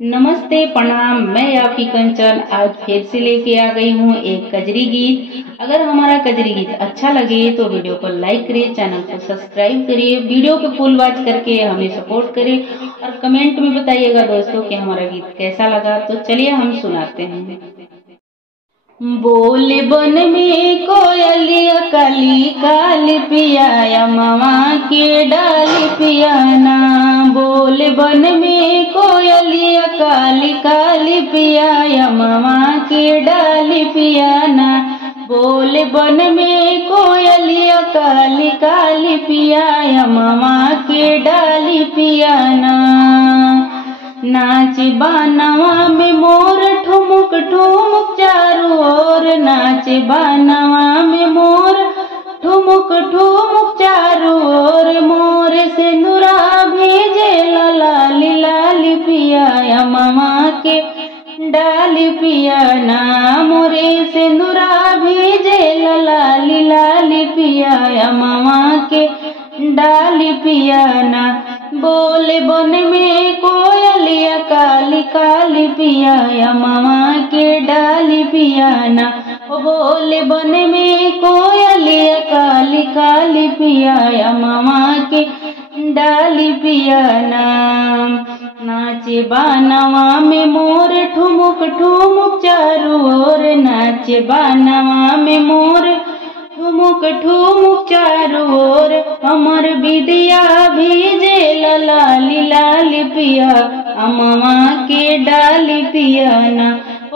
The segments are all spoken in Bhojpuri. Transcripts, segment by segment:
नमस्ते प्रणाम। मैं आपकी कंचन आज फिर से लेके आ गई हूँ एक कजरी गीत। अगर हमारा कजरी गीत अच्छा लगे तो वीडियो को लाइक करिए, चैनल को सब्सक्राइब करिए, वीडियो को फुल वॉच करके हमें सपोर्ट करें और कमेंट में बताइएगा दोस्तों कि हमारा गीत कैसा लगा। तो चलिए हम सुनाते हैं। बोले बन में कोयलिया काली काली पिया मामा के डाली पियाना। बोले बन में कोयलिया काली काली पिया मामा के डाली पियाना। बोले बन में कोयलिया काली काली पिया मामा के डाली पियाना। नाच बानवा में मोर ठुमुक ठुमुक चारों ओर। नाच बानवा में मोर ठुमुक ठुमुक चारों ओर। मोर से नुरा भेजे लाली लाली पिया मामा के डाली पियाना। मोरे से नुरा भेजे लाली लाली पिया मामा के डाली पियाना। बोले बन में कोयलिया काली काली पिया मामा के डाली पियाना। बोले बन में कोयलिया काली काली पिया मामा के डाली पियाना। नाचे बानवा में मोर ठुमुक ठुमुक चारों ओर। नाचे बानवा में मोर ठुमुक ठुमुक चारों ओर। हमर विद्या भेजे लाली लाली पिया मामा के डाली पियाना।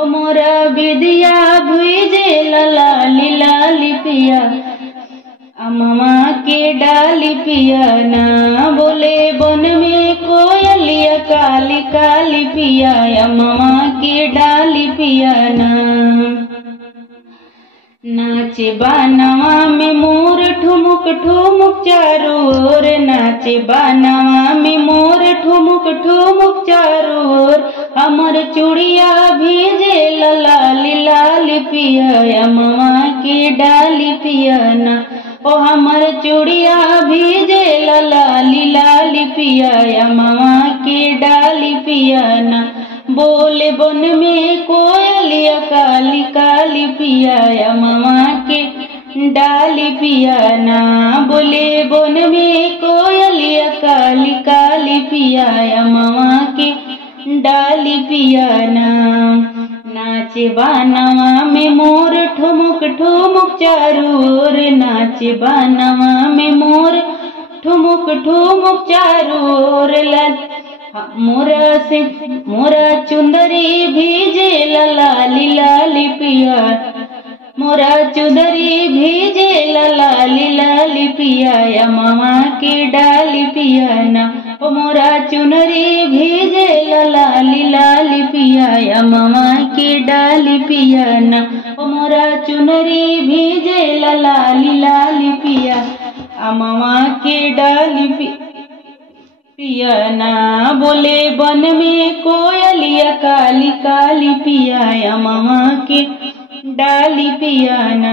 मोरा विद्या भेजे लाली लाली पिया मामा के डाली पियाना। बोले बन में कोयलिया काली काली पिया मामा के डाली पियाना। नाचे बानवा में मोर ठुमुक ठुमुक चारों ओर। नाचे बानवा में मोर ठुमुक ठुमुक चारों ओर। हमर चूड़िया भेजे लाली लाली पिया मामा के डाली पियाना। ओ हमर चूड़िया भेजे लाली लाली पिया मामा के डाली पियाना। बोले बन में कोयलिया काली काली पिया मामा के डाली पियाना। बोले बन में कोयलिया काली काली पिया मामा के डाली पियाना। नाचे बानवा में मोर ठुमुक ठुमुक चारों ओर। नाचे बानवा में मोर ठुमुक ठुमुक चारों ओर। मोरा चुंदरी भेजे लाली लाली पिया। मोरा चुंदरी भेजे लाली लाली पिया मामा के डाली पियाना। मोरा चुनरी भेजे लाली लाली पिया मामा के डाली पियाना। मोरा चुनरी भेजे लाली लाली पिया मामा के डाली पियाना। बोले बन में कोयलिया काली काली पिया मामा के डाली पियाना।